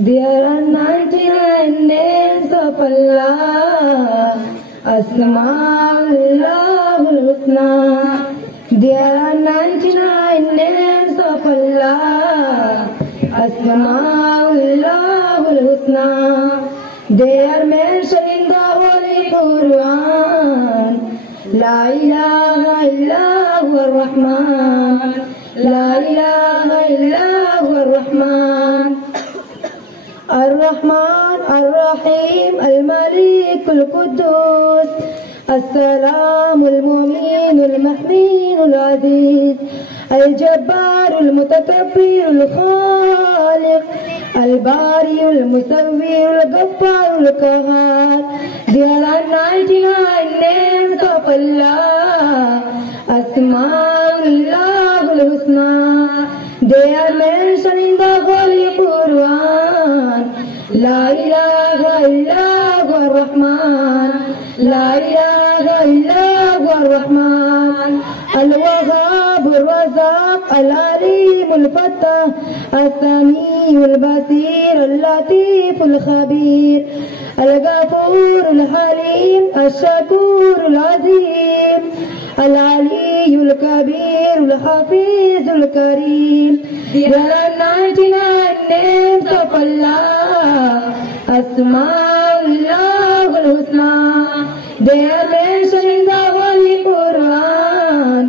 There are 99 names of Allah, Asma'ullahul Husna. There are 99 names of Allah, Asma'ullahul Husna. They are mentioned in the Holy Quran. La ilaha illa huwa ar-Rahman. La ilaha illa huwa ar-Rahman. الرحمن الرحيم الملك القدوس السلام المؤمن المحمين العزيز الجبار المتكبر الخالق الباري المصور الغفار القهار. There are 99 names of Allah, Asma'ullahul Husna. They are mentioned in the Holy Quran. La ilaha illa huwa ar-Rahman. La ilaha illa huwa ar-Rahman. Al-Wahhab al-Razzaq al-Alim al-Fattah al-Sami al-Basir al-Latif al-Khabir al-Ghafur al-Halim al-Shakur al-Azim العلي الكبير الحفيظ الكريم. There are 99 names of Allah, Asma'ullahul Husna. They are mentioned in the Holy Quran.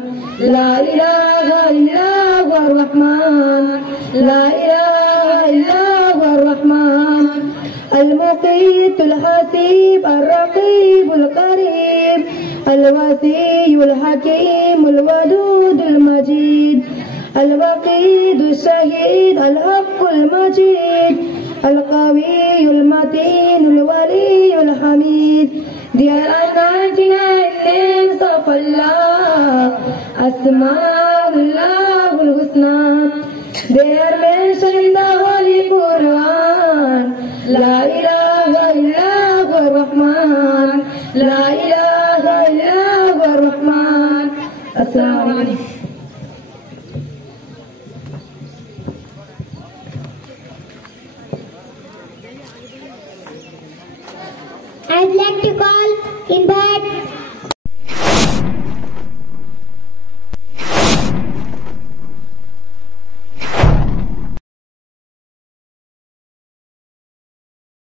La ilaha illa huwa ar-Rahman. La ilaha illa huwa ar-Rahman. المقيت الحسيب الرقيب القريب الوسيع الحكيم الودود المجيد الوقيد الشهيد الحق المجيد القوي المتين الولي الحميد. There are 99 names of Allah, Asma'ullahul Husna. They are mentioned in the Holy Quran. La ilaha illa huwa ar-Rahman. La ilaha illa huwa ar-Rahman. Assalamu alaikum. I'd like to call Imad